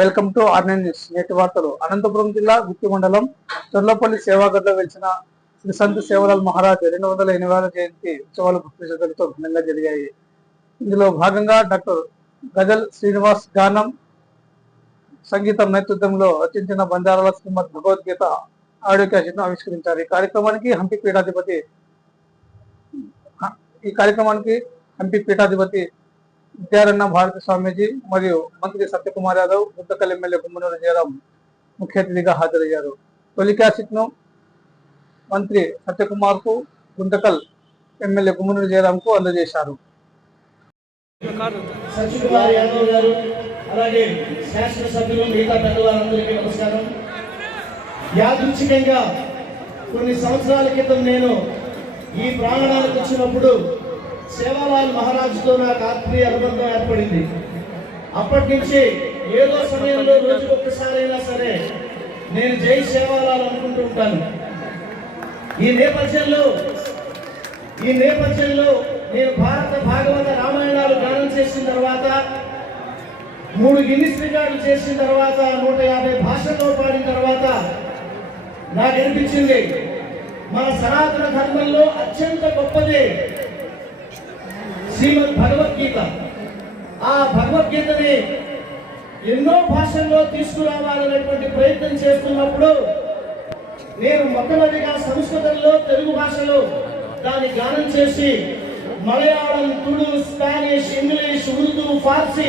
Welcome to RN news. నేటి వార్తలు. అనంతపురం జిల్లా గుత్తి మండలం చొర్లపల్లి సేవాగడ్లో వెలిసిన శ్రీ సంత్ సేవలాల్ మహారాజ్ 280వ జయంతి ఉత్సవాలు భక్తి శ్రద్ధలతో ఘనంగా జరిగాయి. ఇందులో భాగంగా డాక్టర్ గజల్ శ్రీనివాస్ గానం సంగీతం నేతృత్వంలో రచించిన బంజారాల శ్రీమద్ భగవద్గీత ఆడియో క్యాసెట్ ను ఆవిష్కరించారు. ఈ కార్యక్రమానికి హంపి పీఠాధిపతి విద్యారణ్య భారతి స్వామీజీ మరియు మంత్రి సత్యకుమార్ యాదవ్, గుంతకల్ ఎమ్మెల్యే గుమ్మనూరు జయరాం ముఖ్య అతిథిగా హాజరయ్యారు. తొలి క్యాసెట్ ను మంత్రి సత్యకుమార్ కు, గుంతకల్ ఎమ్మెల్యే గుమ్మనూరు జయరాం కు అందజేశారు. సత్యకుమార్ యాదవ్ గారు, అలాగే శాసనసభ్యులు, మిగతా పెద్దవారందరికీ నమస్కారం. యాదృచ్ఛికంగా కొన్ని సంవత్సరాల క్రితం నేను ఈ ప్రాంగణానికి వచ్చినప్పుడు సేవాలాల్ మహారాజుతో నాకు ఆత్మీయ అనుబంధం ఏర్పడింది. అప్పటి నుంచి ఏదో సమయంలో రోజుకు ఒక్కసారైనా సరే నేను జై సేవాలాల్ అనుకుంటూ ఉంటాను. ఈ నేపథ్యంలో నేను భారత భాగవత రామాయణాలు గానం చేసిన తర్వాత, 3 గిన్నిస్ రికార్డులు చేసిన తర్వాత, 150 భాషల్లో పాడిన తర్వాత నాకు అనిపించింది మన సనాతన ధర్మంలో అత్యంత గొప్పది శ్రీమద్ భగవద్గీత. ఆ భగవద్గీతని ఎన్నో భాషల్లో తీసుకురావాలనేటువంటి ప్రయత్నం చేస్తున్నప్పుడు నేను మొట్టమొదటిగా సంస్కృతంలో, తెలుగు భాషలో దాన్ని గానం చేసి మలయాళం, తుళు, స్పానిష్, ఇంగ్లీష్, ఉర్దూ, ఫార్సీ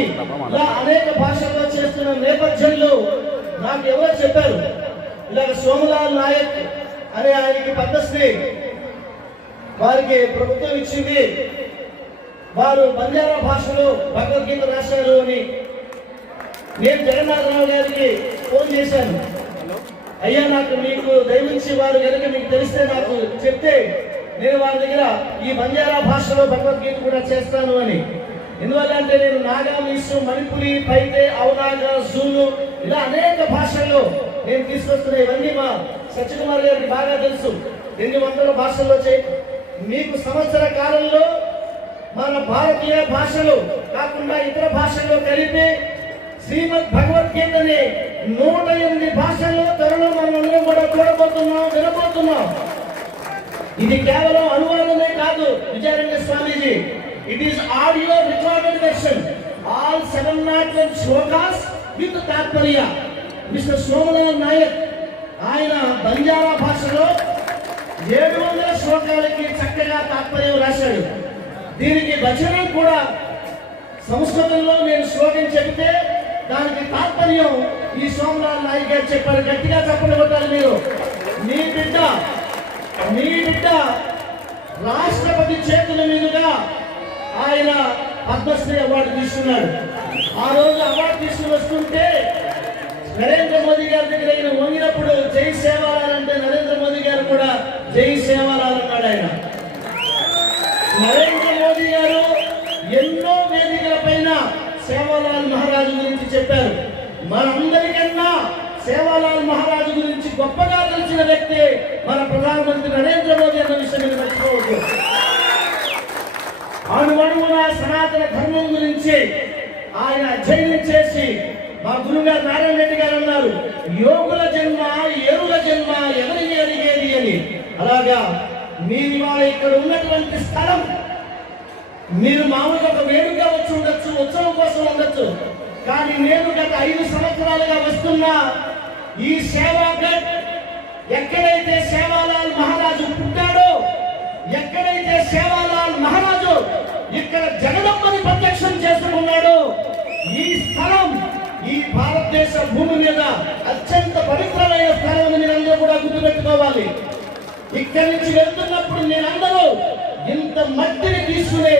ఇలా అనేక భాషల్లో చేస్తున్న నేపథ్యంలో నాకు ఎవరు చెప్పారు, ఇలాగ సోమలాల్ నాయక్ అనే ఆయనకి పద్మశ్రీ వారికి ప్రభుత్వం ఇచ్చింది, వారు బంజారా భాషలో భగవద్గీత రాశారు అని. నేను జగన్నాథరావు గారికి ఫోన్ చేశాను, అయ్యా నాకు మీకు దయవించి వారు కనుక మీకు తెలిస్తే నాకు చెప్తే నేను వారి దగ్గర ఈ బంజారా భాషలో భగవద్గీత కూడా చేస్తాను అని. ఎందువల్ల అంటే నేను నాగామీసు, మణిపురి, పైతే, అవనాగ, జూలు ఇలా అనేక భాషల్లో నేను తీసుకొస్తున్నా. ఇవన్నీ మా సత్యకుమార్ గారికి బాగా తెలుసు. 800 భాషల్లో మీకు సంవత్సర కాలంలో మన భారతీయ భాషలు కాకుండా ఇతర భాషల్లో కలిపి శ్రీమద్ భగవద్గీతని 108 భాషల్లో త్వరలో మనం కూడా చూడబోతున్నాం, వినబోతున్నాం. ఇది కేవలం అనువాదమే కాదు Vijayaranya Swamiji, it is audio recorded version. All 701 shlokas with తాత్పర్య. మిస్టర్ సోమలాల్ నాయక్ ఆయన బంజారా భాషలో 700 శ్లోకాలకి చక్కగా తాత్పర్యం రాశాడు. దీనికి వచనం కూడా సంస్కృతంలో నేను శ్లోకం చెబితే దానికి తాత్పర్యం ఈ సోమలాల్ నాయక్ గారు చెప్పారు. గట్టిగా చెప్పండి కొట్టాలి మీరు. మీ బిడ్డ రాష్ట్రపతి చేతుల మీదుగా ఆయన పద్మశ్రీ అవార్డు తీసుకున్నాడు. ఆ రోజు అవార్డు తీసుకుని వస్తుంటే నరేంద్ర మోదీ గారి దగ్గర ఆయన వంగినప్పుడు జై సేవాలాల్ అంటే నరేంద్ర మోదీ గారు కూడా జై సేవాలాల్ అన్నాడు. ఆయన నరేంద్ర మోదీ గారు ఎన్నో వేదికల పైన సేవాలాల్ మహారాజు గురించి చెప్పారు. మనందరికన్నా సేవాలాల్ మహారాజు గురించి గొప్పగా తెలిసిన వ్యక్తి మన ప్రధానమంత్రి నరేంద్ర మోదీ అన్న విషయం మర్చిపోవద్దు. అణువణువున సనాతన ధర్మం గురించి ఆయన అధ్యయనం చేసి, మా గురుగారు నారాయణ రెడ్డి గారు అన్నారు, యోగుల జన్మ ఏరుల జన్మ ఎవరికి అడిగేది అని. అలాగా మీరు ఇవాళ ఇక్కడ ఉన్నటువంటి స్థలం మీరు మామూలుగా ఒక వేడుకగా వచ్చి ఉండొచ్చు, ఉత్సవం కోసం ఉండొచ్చు, కానీ నేను గత 5 సంవత్సరాలుగా వస్తున్నా ఈ సేవాగఢ్ ఎక్కడైతే సేవాలాల్ మహారాజు పుట్టాడో, ఎక్కడైతే సేవాలాల్ మహారాజు ఇక్కడ జగదంబని ప్రత్యక్షం చేసుకున్నాడో, ఈ స్థలం ఈ భారతదేశ భూమి మీద అత్యంత పవిత్రమైన స్థలం అని మీరందరూ కూడా గుర్తుపెట్టుకోవాలి. ఇక్కడి నుంచి వెళ్తున్నప్పుడు మీరందరూ ఇంత మట్టిని తీసుకుని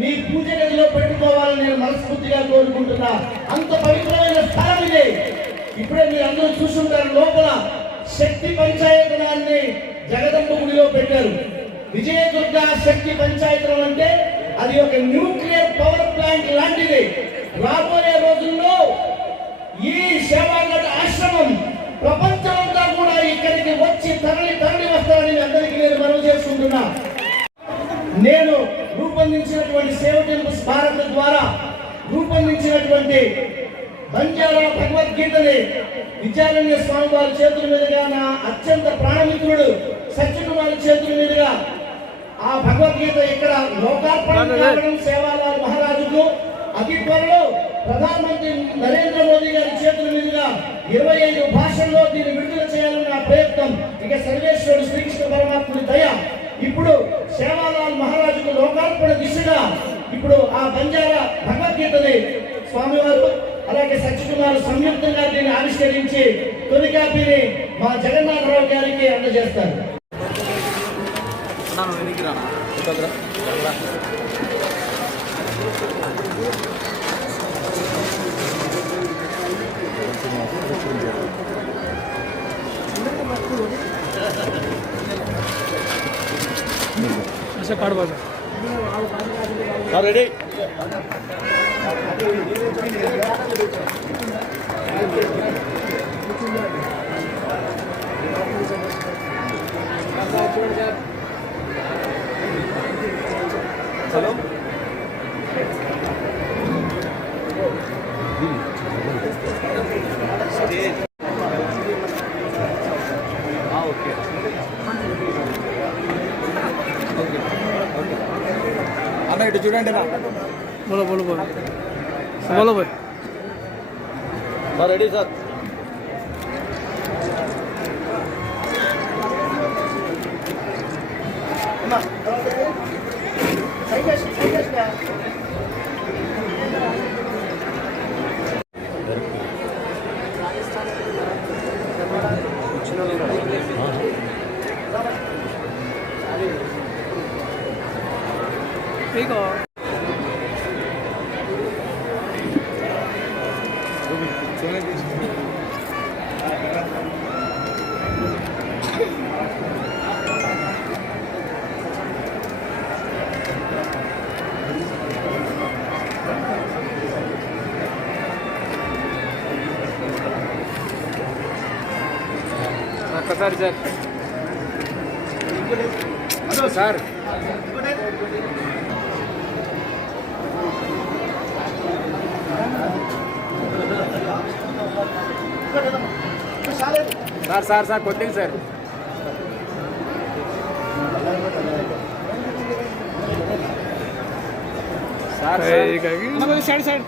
మీ పూజ గదిలో పెట్టుకోవాలని నేను మనస్ఫూర్తిగా కోరుకుంటున్నా. అంత పవిత్రమైన స్థలం ఇది. ఇప్పుడే మీరు అందరూ చూసుంటారు, లోపల శక్తి పంచాయతనాన్ని జగదంబ గుడిలో పెట్టారు. విజయదుర్గ శక్తి పంచాయతనం అంటే అది ఒక న్యూక్లియర్ పవర్ ప్లాంట్ లాంటిది. రాబోయే రోజుల్లో ఈ సేవాగఢ్ ఆశ్రమం ప్రపంచమంతా కూడా ఇక్కడికి వచ్చి తరలి వస్తారని అందరికీ నేను మనవి చేసుకుంటున్నా. నేను రూపొందించినటువంటి సేవ టెంపుల్స్ భారత్ ద్వారా రూపొందించినటువంటి బంజారా భగవద్గీతని విద్యారణ్య స్వామి వారి చేతుల మీదుగా, నా అత్యంత ప్రాణమిత్రుడు సత్యకుమారి చేతుల మీదుగా ఆ భగవద్గీత ఇక్కడ లోకార్పణ కావడం సేవాలాల్ మహారాజుకు అతి త్వరలో ప్రధానమంత్రి నరేంద్ర మోదీ గారి చేతుల మీదుగా 25 భాషల్లో దీన్ని విడుదల చేయాలన్న ప్రయత్నం. ఇక సర్వేశ్వరుడు శ్రీకృష్ణ పరమాత్ముడి దయ ఇప్పుడు సేవాలాల్ మహారాజుకు లోకార్పణ దిశగా ఇప్పుడు ఆ బంజారా భగవద్గీతని స్వామివారు అలాగే సత్యకుమార్ సంయుక్తంగా దీన్ని ఆవిష్కరించి తొలి కాపీని మా జగన్నాథరావు గారికి అందజేస్తారు. రెడీ హలో ఓకే అన్న ఇటు చూడండి నా बोलो बोलो बोलो बोलो भाई సార్ రెడీ సార్ ठीक है sir sir sir sir sir sir కొద్దిగా sir sir side side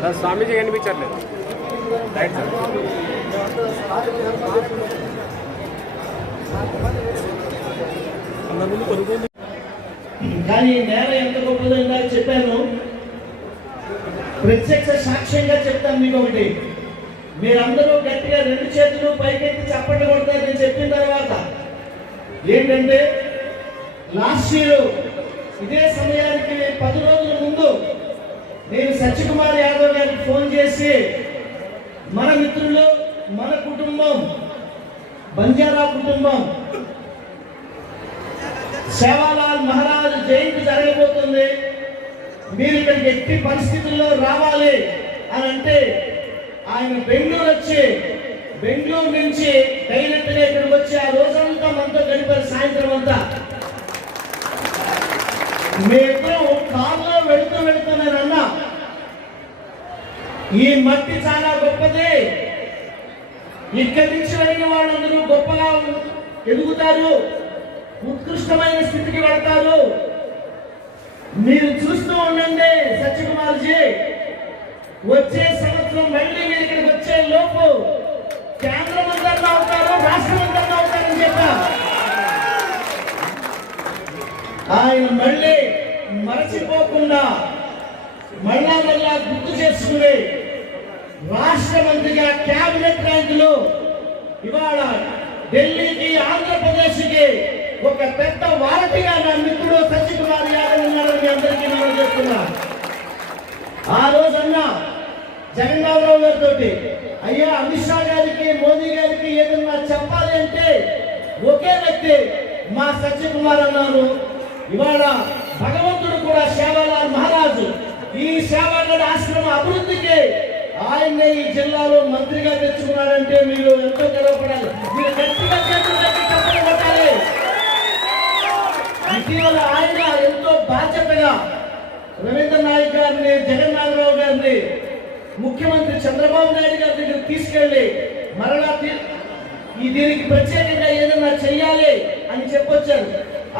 sir స్వామీజీ కనిపించట్లేదు రైట్ సార్ కానీ నేల ఎంత గొప్పదో ఇందాక చెప్పాను. ప్రత్యక్ష సాక్ష్యంగా చెప్తాను మీకు ఒకటి. మీరందరూ గట్టిగా 2 చేతులు పైకెత్తి చప్పట్లు కొడతారు నేను చెప్పిన తర్వాత. ఏంటంటే లాస్ట్ ఇయర్ ఇదే సమయానికి 10 రోజుల ముందు నేను సత్యకుమార్ యాదవ్ గారికి ఫోన్ చేసి మన మిత్రులు, మన కుటుంబం, బంజారా కుటుంబం సేవాలాల్ మహారాజ్ జయంతి జరగబోతుంది, మీరు ఇక్కడికి ఎట్టి పరిస్థితుల్లో రావాలి అని అంటే ఆయన బెంగళూరు నుంచి డైరెక్ట్ గా ఇక్కడికి వచ్చి ఆ రోజంతా మనతో గడిపారు. సాయంత్రం అంతా మేమిద్దరం కారులో వెళుతున్నానన్నా ఈ మట్టి చాలా గొప్పది, ఇక్కడి నుంచి వెళ్ళిన వాళ్ళందరూ గొప్పగా ఎదుగుతారు, ఉత్కృష్టమైన స్థితికి వెళ్తారు. మీరు చూస్తూ ఉండండి సత్యకుమార్జీ, వచ్చే సంవత్సరం మళ్ళీ మీరు ఇక్కడికి వచ్చే లోపు కేంద్ర మంత్రులు అవుతారు, రాష్ట్ర మంత్రులు అవుతారని చెప్పా. ఆయన మళ్ళీ మరచిపోకుండా మళ్ళా గుర్తు చేసుకుని రాష్ట్ర మంత్రిగా కేబినెట్ ర్యాంకులు ఇవాళ ఢిల్లీకి, ఆంధ్రప్రదేశ్కి ఒక పెద్ద వారధిగా నా మిత్రుడు సత్యకుమార్ యాదవ్ ఉన్నారని మీ అందరికీ మనం చేస్తున్నా. ఆ రోజన్నా జగన్నాథరావు గారితో అయ్యా అమిత్ షా గారికి, మోదీ గారికి ఏదన్నా చెప్పాలి అంటే ఒకే వ్యక్తి మా సత్యకుమార్ అన్నారు. ఇవాళ భగవంతుడు కూడా సేవాలాల్ మహారాజు ఈ సేవాగఢ్ ఆశ్రమ అభివృద్ధికి ఆయన్నే ఈ జిల్లాలో మంత్రిగా తెచ్చుకున్నాడంటే మీరు ఎంతో గర్వపడాలి. మీరు గట్టిగా చేతులు కట్టి చప్పట్లు కొట్టాలి. ఇటీవల ఆయన ఎంతో బాధ్యతగా రవీంద్ర నాయక్ గారిని, జగన్నాథరావు గారిని ముఖ్యమంత్రి చంద్రబాబు నాయుడు గారి దగ్గర తీసుకెళ్లి మరలా దీనికి ప్రత్యేకంగా ఏదైనా చెయ్యాలి అని చెప్పొచ్చారు.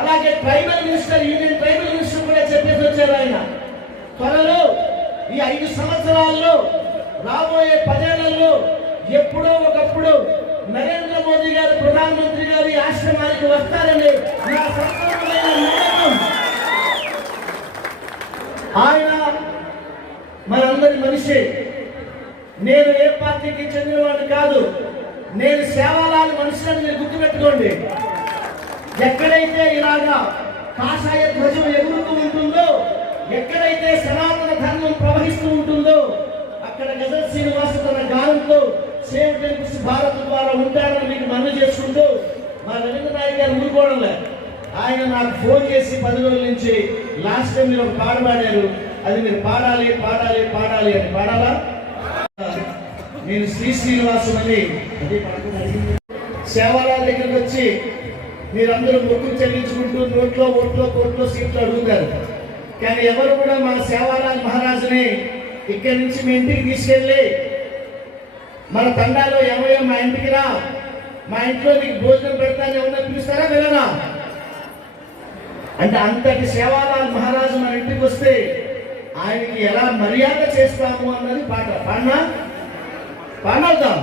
అలాగే tribal minister, union tribal minister కూడా చెప్పేసి వచ్చారు. ఆయన త్వరలో ఈ 5 సంవత్సరాల్లో రాబోయే 10 ఏళ్లలో ఎప్పుడో ఒకప్పుడు నరేంద్ర మోదీ గారు ప్రధానమంత్రి గారి ఆశ్రమానికి వస్తారని నా సంపూర్ణమైన నమ్మకం. ఆయన మనందరి మనిషి. నేను ఏ పార్టీకి చెందినవాడు కాదు, నేను సేవాలాల్ మనుషులను మీరు గుర్తుపెట్టుకోండి. ఎక్కడైతే ఇలాగా కాషాయ ధ్వజం ఎగురుతూ ఉంటుందో, ఎక్కడైతే సనాతన ధర్మం ప్రవహిస్తూ ఉంటుందో అక్కడ గజల్ శ్రీనివాస్ తన గానంతో సేవ్ టెంపుల్స్ భారత్ ద్వారా ఉంటాడని మీకు మనవి చేసుకుంటూ మా రవీంద్ర నాయక్ గారు ఊరుకోవడం లేదు. ఆయన నాకు ఫోన్ చేసి 10 రోజుల నుంచి లాస్ట్ టైం మీరు ఒక పాట పాడారు, అది మీరు పాడాలి పాడాలి పాడాలి అని. పాడాలా? నేను శ్రీనివాసు అని సేవాలాల దగ్గరికి వచ్చి మీరందరూ మొక్కులు చెల్లించుకుంటూ నోట్లో ఓట్లో కోట్లో సీట్లు అడుగుతారు. కానీ ఎవరు కూడా మా సేవాలాల్ మహారాజుని ఇక్కడి నుంచి మీ ఇంటికి తీసుకెళ్ళి మన తండాలో ఏమయ్యా మా ఇంటికి రా, మా ఇంట్లో నీకు భోజనం పెడతానే ఉన్నా పిలుస్తారా వెళ్ళనా అంటే అంతటి సేవాలాల్ మహారాజు మన ఇంటికి వస్తే ఆయనకి ఎలా మర్యాద చేస్తాము అన్నది పాట. పాడవుతాం.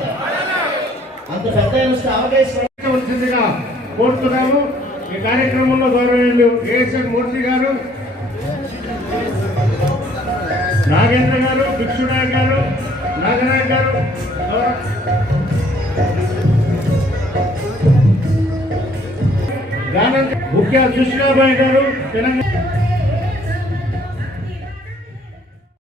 అంత పెద్ద అవకాశం కోరుతున్నాము. ఈ కార్యక్రమంలో గౌరవనీయులు ఏఎస్ఎన్ మూర్తి గారు, నాగేంద్ర గారు, భిక్షునాయక్ గారు, నాగనాయక్ గారు, ముఖ్య సుష్మాబాయి గారు, తెలంగాణ